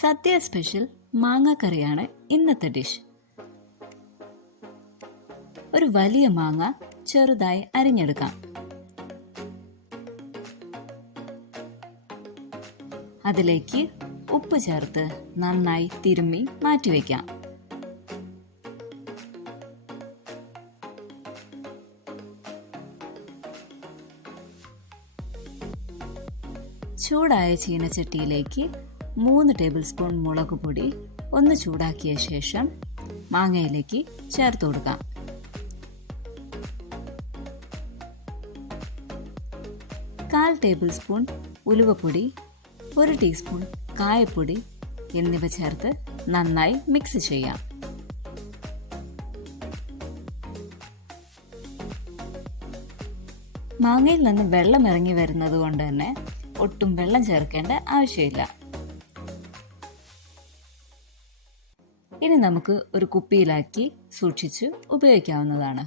സദ്യ special മാങ്ങാക്കറിയാണ് ഇന്നത്തെ dish. ഒരു വലിയ മാങ്ങ ചെറുതായി അരിഞ്ഞെടുക്കാം. അതിലേക്ക് ഉപ്പ് ചേർത്ത് നന്നായി തിരുമ്മി മാറ്റിവെക്കാം. ചൂടായ ചീനച്ചട്ടിയിലേക്ക് 3 ടേബിൾ സ്പൂൺ മുളക് പൊടി ഒന്ന് ചൂടാക്കിയ ശേഷം മാങ്ങയിലേക്ക് ചേർത്ത് കൊടുക്കാം. കാൽ ടേബിൾ സ്പൂൺ ഉലുവപ്പൊടി, 1 ടീസ്പൂൺ കായപ്പൊടി എന്നിവ ചേർത്ത് നന്നായി മിക്സ് ചെയ്യാം. മാങ്ങയിൽ നിന്ന് വെള്ളം ഇറങ്ങി വരുന്നത് കൊണ്ട് തന്നെ ഒട്ടും വെള്ളം ചേർക്കേണ്ട ആവശ്യമില്ല. ഇനി നമുക്ക് ഒരു കുപ്പിയിലാക്കി സൂക്ഷിച്ച് ഉപയോഗിക്കാവുന്നതാണ്.